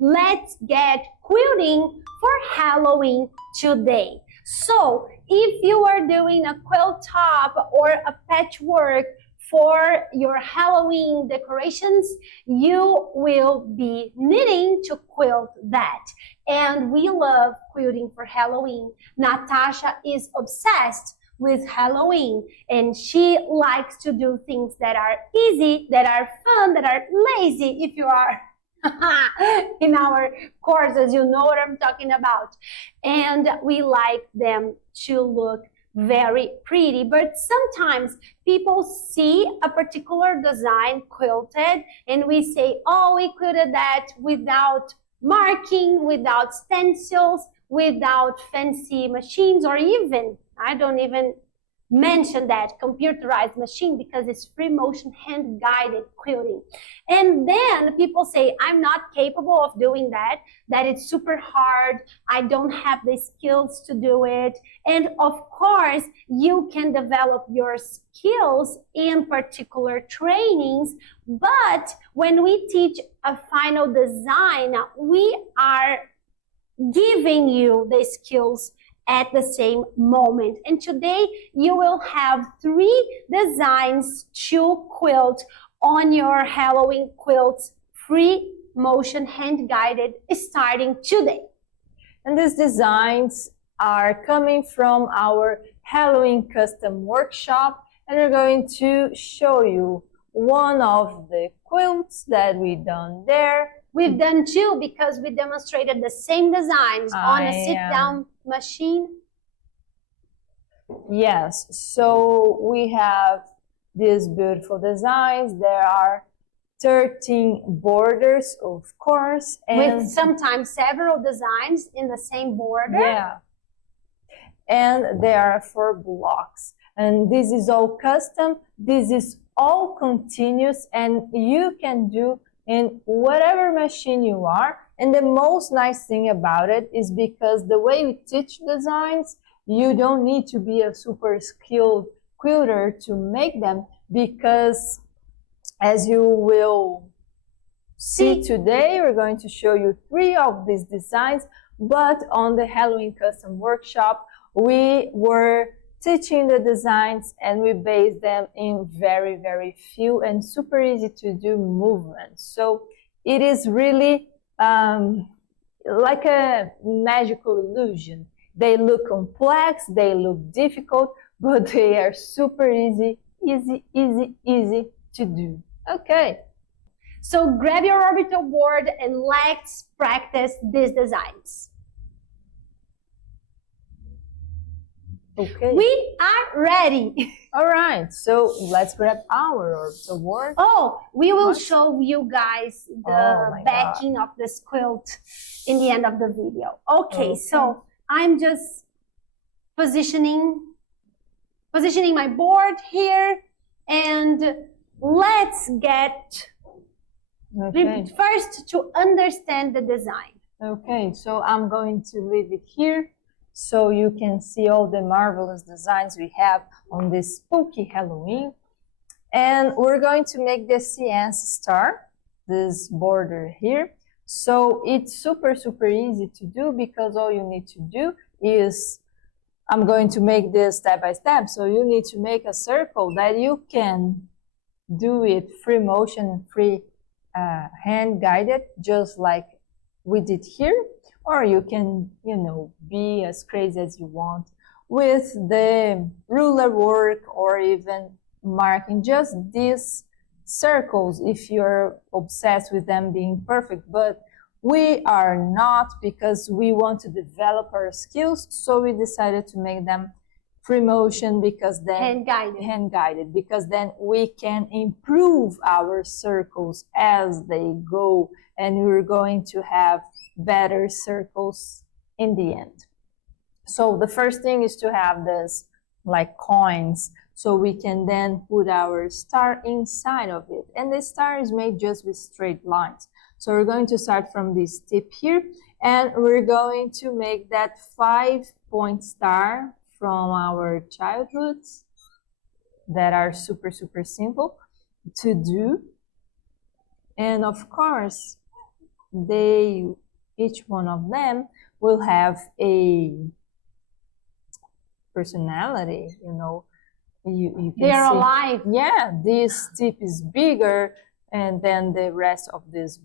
let's get quilting for Halloween today. So if you are doing a quilt top or a patchwork for your Halloween decorations, you will be needing to quilt that. And we love quilting for Halloween. Natasha is obsessed with Halloween, and she likes to do things that are easy, that are fun, that are lazy. If you are in our courses, you know what I'm talking about. And we like them to look very pretty, but sometimes people see a particular design quilted and we say, oh, we quilted that without marking, without stencils, without fancy machines, or even, I don't even mention that, computerized machine, because it's free motion hand guided quilting. And then people say, I'm not capable of doing that, that it's super hard, I don't have the skills to do it. And of course, you can develop your skills in particular trainings, but when we teach a final design, we are giving you the skills at the same moment. And today you will have 3 designs to quilt on your Halloween quilts, free motion hand guided, starting today. And these designs are coming from our Halloween custom workshop, and we're going to show you one of the quilts that we've done there. We've done 2 because we demonstrated the same designs on a sit-down machine. Yes, so we have these beautiful designs. There are 13 borders, of course, and with sometimes several designs in the same border. Yeah, and there are 4 blocks, and this is all custom. This is all continuous, and you can do in whatever machine you are. And the most nice thing about it is because the way we teach designs, you don't need to be a super skilled quilter to make them, because as you will see today, we're going to show you 3 of these designs. But on the Halloween custom workshop, we were teaching the designs and we based them in very, very few and super easy to do movements. So it is really like a magical illusion. They look complex, they look difficult, but they are super easy to do. Okay. So grab your orbital board and let's practice these designs. Okay. We are ready. All right, so let's grab our orbital board. Oh, we will show you guys the backing of this quilt in the end of the video. Okay, so I'm just positioning my board here, and let's get first to understand the design. Okay, so I'm going to leave it here so you can see all the marvelous designs we have on this spooky Halloween. And we're going to make the CS star, this border here. So it's super easy to do, because all you need to do is, I'm going to make this step by step, so you need to make a circle that you can do it free motion, free hand guided, just like we did here. Or you can, be as crazy as you want with the ruler work, or even marking just these circles if you're obsessed with them being perfect. But we are not, because we want to develop our skills, so we decided to make them free motion, because then hand guided, because then we can improve our circles as they go, and we're going to have better circles in the end. So the first thing is to have this like coins, so we can then put our star inside of it. And the star is made just with straight lines. So we're going to start from this tip here, and we're going to make that 5-point star from our childhoods that are super simple to do. And of course, each one of them will have a personality, you know. You can They're see, alive. yeah, this tip is bigger and then the rest of this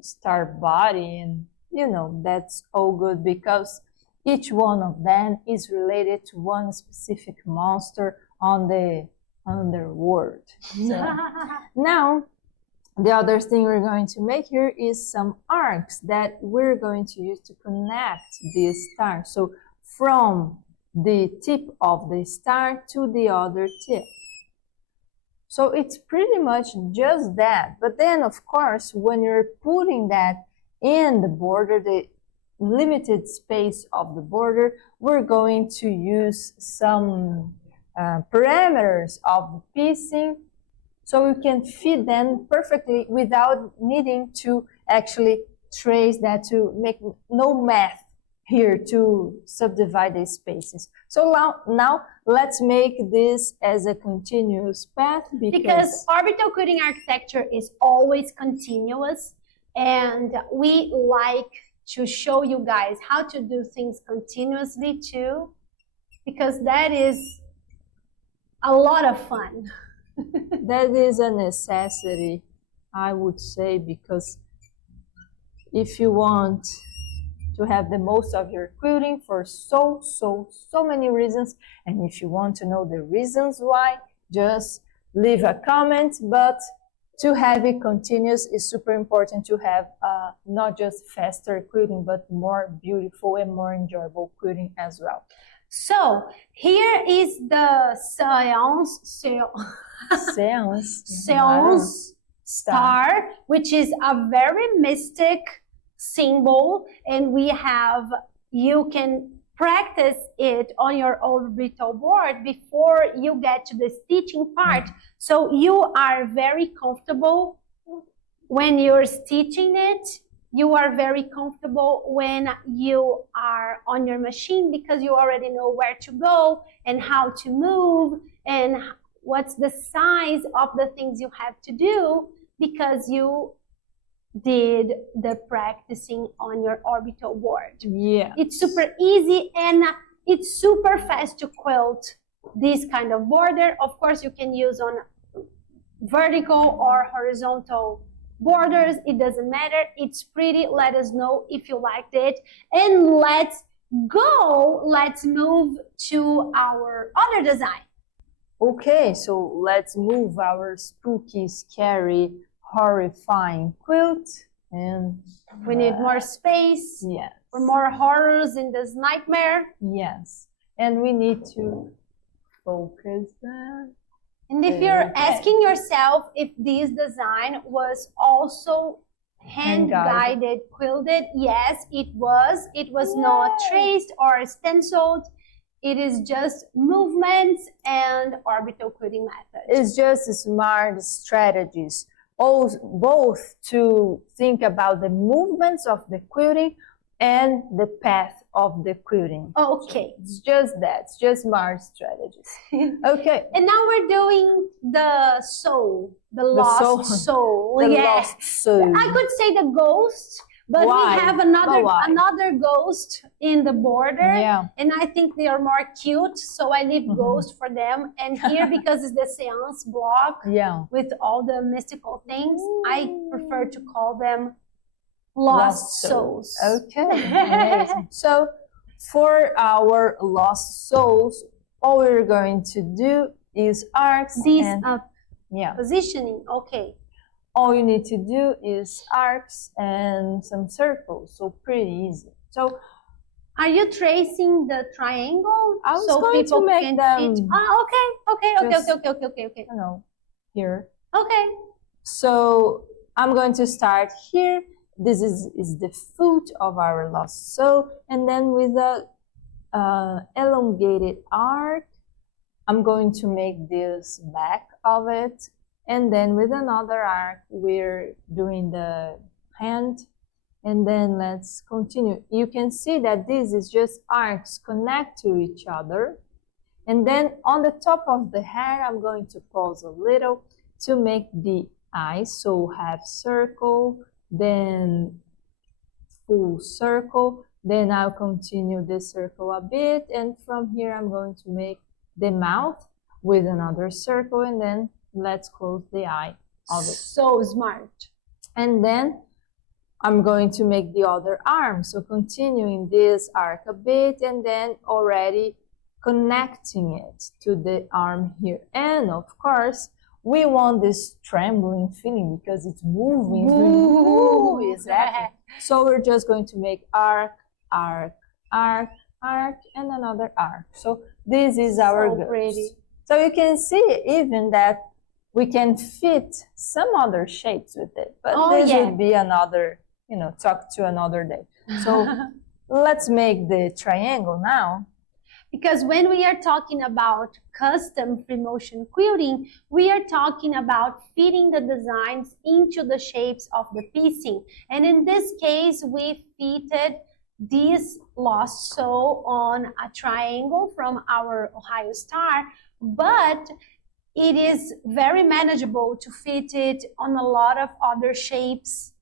star body, and you know, that's all good because each one of them is related to one specific monster on the underworld. So now the other thing we're going to make here is some arcs that we're going to use to connect these stars. So from the tip of the star to the other tip. So it's pretty much just that. But then, of course, when you're putting that in the border, the limited space of the border, we're going to use some parameters of the piecing so you can fit them perfectly without needing to actually trace that, to make no math here to subdivide the spaces. So now let's make this as a continuous path because orbital quilting architecture is always continuous, and we like to show you guys how to do things continuously too, because that is a lot of fun. That is a necessity, I would say, because if you want to have the most of your quilting for so many reasons, and if you want to know the reasons why, just leave a comment. But to have it continuous is super important, to have not just faster quilting, but more beautiful and more enjoyable quilting as well. So here is the seance star, which is a very mystic symbol, and we have, you can practice it on your orbital board before you get to the stitching part, so you are very comfortable when you're stitching it. You are very comfortable when you are on your machine because you already know where to go and how to move and what's the size of the things you have to do, because you did the practicing on your orbital board. Yeah, it's super easy and it's super fast to quilt this kind of border. Of course, you can use on vertical or horizontal borders, it doesn't matter. It's pretty. Let us know if you liked it, and let's move to our other design. Okay, so let's move our spooky, scary, horrifying quilt, and we need more space. Yes. For more horrors in this nightmare. Yes, and we need to focus that. And if you're asking yourself if this design was also hand-guided quilted, yes, it was. It was not traced or stenciled. It is just movements and orbital quilting method. It's just smart strategies, both to think about the movements of the quilting and the path of the quilting. Okay. It's just that. It's just smart strategies. Okay. And now we're doing the soul, the lost soul. The yeah. lost soul. I could say the ghost, but Why? we have another ghost in the border. Yeah. And I think they are more cute, so I leave ghost for them. And here, because it's the seance block with all the mystical things, I prefer to call them lost souls. Okay, amazing. So for our lost souls, all we're going to do is arcs. Positioning. Okay. All you need to do is arcs and some circles. So pretty easy. So are you tracing the triangle? I was going to make them. Okay. You know, here. Okay. So I'm going to start here. This is the foot of our lost soul, and then with a elongated arc, I'm going to make this back of it, and then with another arc, we're doing the hand, and then let's continue. You can see that this is just arcs connect to each other, and then on the top of the head, I'm going to pause a little to make the eyes, so half circle, then full circle. Then I'll continue the circle a bit, and from here I'm going to make the mouth with another circle, and then let's close the eye of it. So smart. And then I'm going to make the other arm. So continuing this arc a bit, and then already connecting it to the arm here. And of course, we want this trembling feeling because it's moving. Ooh, Exactly. So we're just going to make arc, arc, arc, arc, and another arc. So this is our So ghost. pretty. So you can see even that we can fit some other shapes with it, but this would be another, talk to another day. So let's make the triangle now. Because when we are talking about custom free motion quilting, we are talking about fitting the designs into the shapes of the piecing. And in this case, we fitted this lost soul on a triangle from our Ohio Star, but it is very manageable to fit it on a lot of other shapes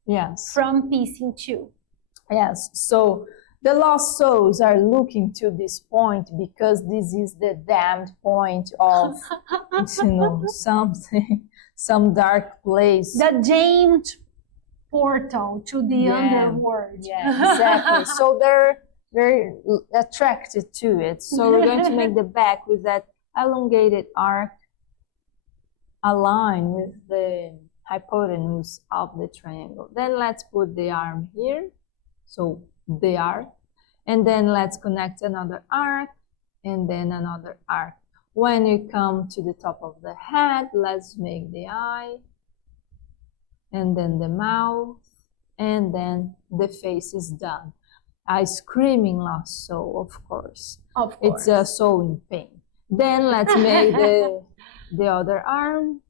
from piecing too. Yes, so the lost souls are looking to this point because this is the damned point of, something, some dark place. The jammed portal to the underworld. Yeah, exactly. So they're very attracted to it. So we're going to make the back with that elongated arc aligned with the hypotenuse of the triangle. Then let's put the arm here. So the arc, and then let's connect another arc and then another arc. When you come to the top of the head, let's make the eye and then the mouth, and then the face is done. A screaming lost soul, of course. Of course. It's a soul in pain. Then let's make the other arm,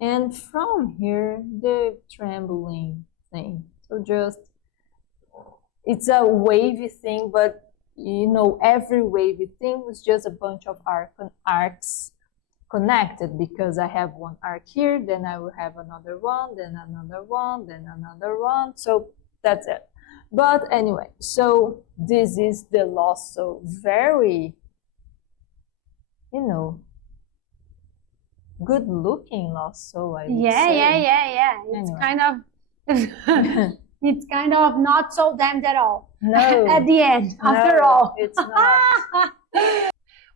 and from here the trembling thing. So just, it's a wavy thing, but every wavy thing is just a bunch of arcs connected, because I have one arc here, then I will have another one, then another one, then another one. So that's it. But anyway, so this is the lost soul. Very, good looking lost soul, I would say. Yeah. It's Anyway. kind of it's kind of not so damned at all. No. At the end, after all. It's not.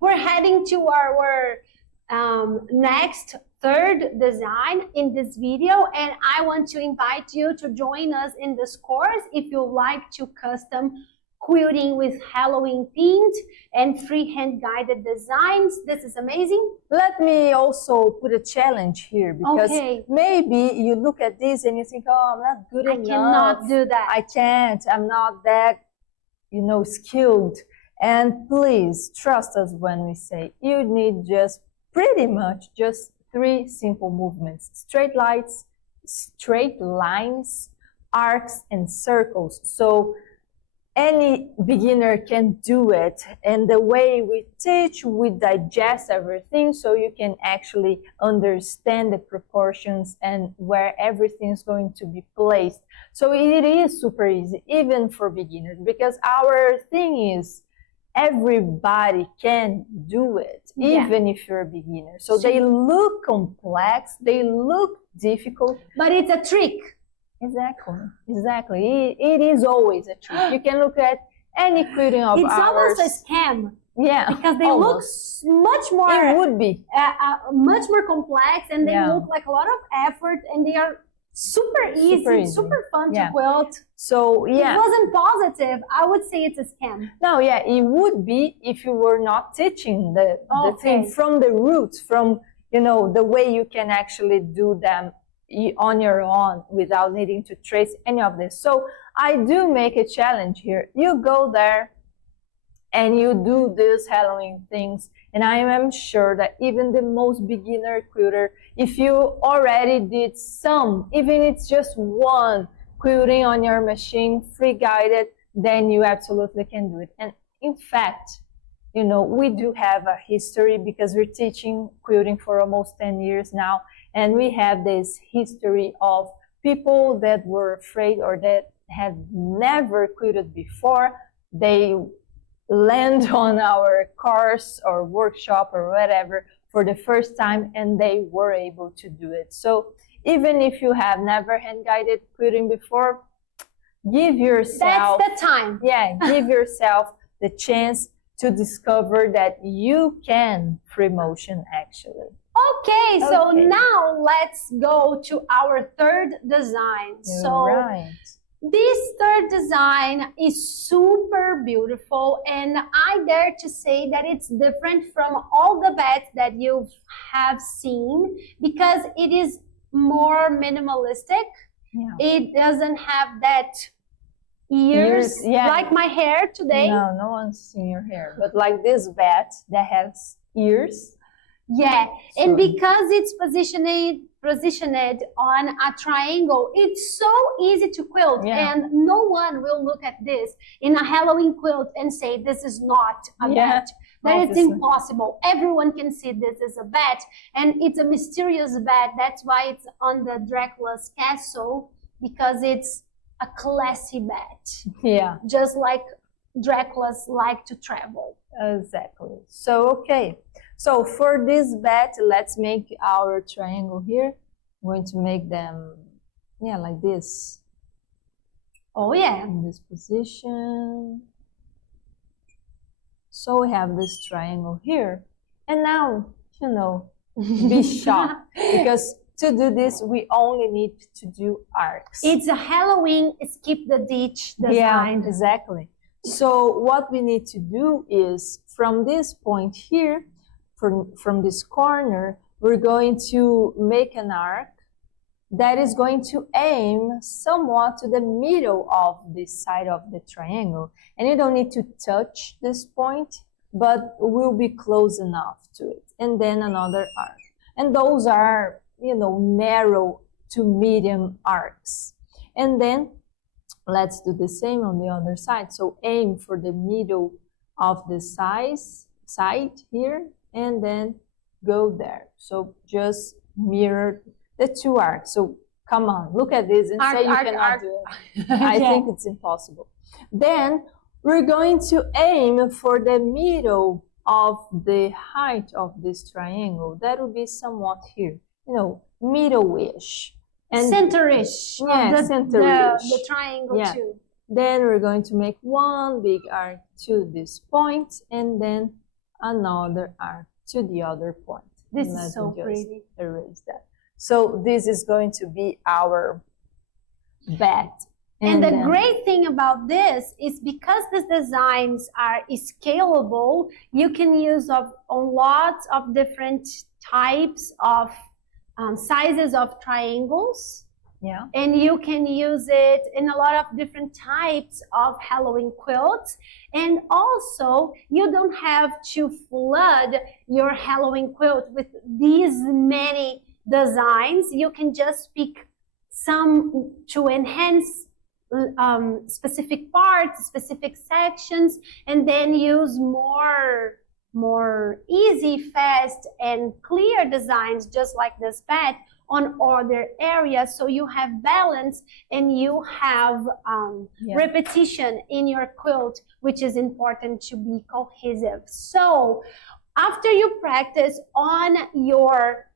We're heading to our next third design in this video, and I want to invite you to join us in this course if you like to custom quilting with Halloween themed and freehand guided designs. This is amazing. Let me also put a challenge here, because maybe you look at this and you think, oh, I'm not good enough. I cannot do that. I can't. I'm not that, skilled. And please trust us when we say you need just pretty much just 3 simple movements: straight lines, arcs, and circles. So any beginner can do it, and the way we teach, we digest everything so you can actually understand the proportions and where everything is going to be placed. So it is super easy, even for beginners, because our thing is everybody can do it, even if you're a beginner. So they look complex, they look difficult, but it's a trick. Exactly. It is always a trick. You can look at any quilting of it's ours. It's almost a scam. Yeah, because they look much more. It would be much more complex, and they look like a lot of effort, and they are super easy. Super fun to quilt. So it wasn't positive. I would say it's a scam. No, it would be if you were not teaching the thing from the roots, from the way you can actually do them on your own without needing to trace any of this. So I do make a challenge here. You go there and you do these Halloween things, and I am sure that even the most beginner quilter, if you already did some, even it's just one quilting on your machine, free guided, then you absolutely can do it. And in fact, we do have a history, because we're teaching quilting for almost 10 years now. And we have this history of people that were afraid or that have never quilted before, they land on our course or workshop or whatever for the first time, and they were able to do it. So even if you have never hand-guided quilting before, give yourself... That's the time. Yeah, give yourself the chance to discover that you can free motion actually. Okay, so now let's go to our third design. Right. This third design is super beautiful, and I dare to say that it's different from all the beds that you have seen because it is more minimalistic. Yeah. It doesn't have that ears like my hair today. No, no one's seen your hair, but like this bed that has ears. Yeah, and because it's positioned on a triangle, it's so easy to quilt, and no one will look at this in a Halloween quilt and say this is not a bat. That it's impossible. Everyone can see this is a bat, and it's a mysterious bat. That's why it's on the Dracula's castle, because it's a classy bat. Yeah, just like Dracula's like to travel. Exactly. So okay. So for this bat, let's make our triangle here. I'm going to make them, like this. Oh yeah. In this position. So we have this triangle here. And now, be shocked. Because to do this, we only need to do arcs. It's a Halloween skip the ditch design. Yeah, exactly. So what we need to do is, from this point here, from this corner, we're going to make an arc that is going to aim somewhat to the middle of this side of the triangle. And you don't need to touch this point, but we'll be close enough to it. And then another arc. And those are, narrow to medium arcs. And then let's do the same on the other side. So aim for the middle of the side here, and then go there. So just mirror the two arcs. So come on, look at this and say you cannot do it. I think it's impossible. Then we're going to aim for the middle of the height of this triangle. That will be somewhat here, middle-ish. And center-ish. Yeah, center-ish. The triangle too. Then we're going to make one big arc to this point, and then another arc to the other point. This is so pretty. Erase that. So this is going to be our bat. And the great thing about this is because these designs are scalable, you can use on lots of different types of sizes of triangles. Yeah. And you can use it in a lot of different types of Halloween quilts. And also, you don't have to flood your Halloween quilt with these many designs. You can just pick some to enhance specific parts, specific sections, and then use more easy, fast, and clear designs, just like this bat, on other areas, so you have balance and you have repetition in your quilt, which is important to be cohesive. So after you practice on your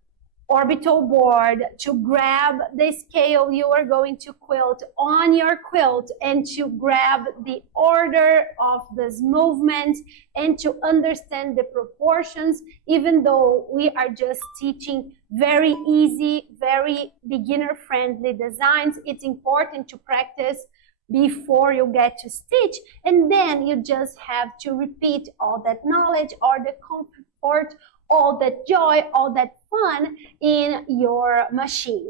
orbital board to grab the scale you are going to quilt on your quilt and to grab the order of this movement and to understand the proportions, even though we are just teaching very easy, very beginner-friendly designs, it's important to practice before you get to stitch, and then you just have to repeat all that knowledge, all the comfort, all that joy, all that fun in your machine.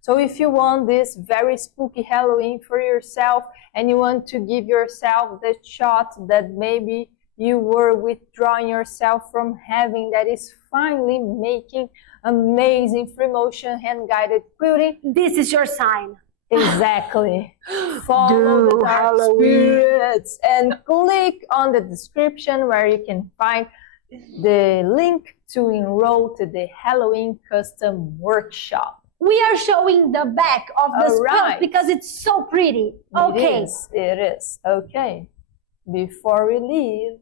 So if you want this very spooky Halloween for yourself and you want to give yourself the shot that maybe you were withdrawing yourself from having, that is finally making amazing free motion hand-guided quilting, this is your sign. Exactly. Follow the dark spirits and click on the description where you can find the link to enroll to the Halloween custom workshop. we are showing the back of this quilt Alright. because it's so pretty. Okay. It is. Okay. Before we leave,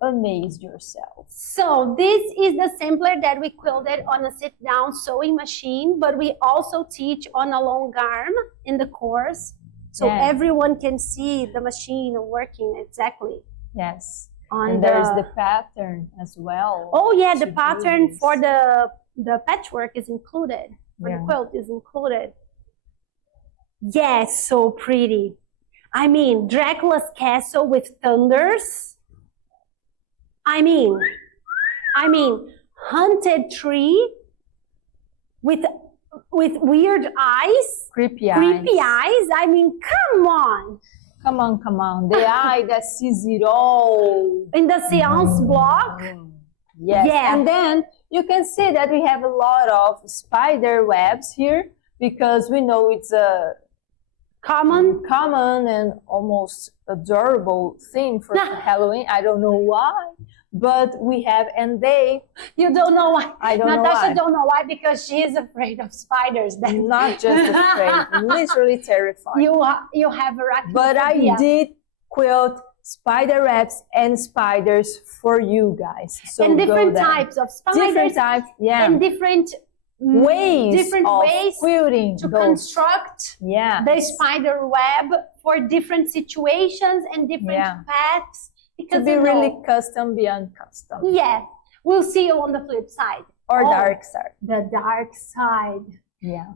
amaze yourself. So this is the sampler that we quilted on a sit-down sewing machine, but we also teach on a Longarm in the course, so Yeah. everyone can see the machine working exactly. Yes. On And there's the pattern as well. Oh yeah, the to do pattern this. for the patchwork is included. For the Yeah. quilt is included. Yes, so pretty. I mean, Dracula's castle with thunders. I mean, haunted tree with weird eyes, Creepy creepy eyes. eyes. I mean, come on. Come on, come on. The eye that sees it all. In the seance block. Yes. Yeah. And then you can see that we have a lot of spider webs here because we know it's a common and almost adorable theme for Halloween. I don't know why, but we have, and they. You don't know why. I don't know Natasha why. don't know why because she is afraid of spiders. Then Not just afraid, literally terrified. you have arachnophobia. But I did quilt spider webs and spiders for you guys. So and go different there. types of spiders. Different types, yeah. And different ways of ways quilting to those. construct Yeah. the spider web for different situations and different Yeah. paths. To Because be you really know, custom beyond custom. yeah, we'll see you on the flip side. Or Oh. dark side. The dark side. Yeah.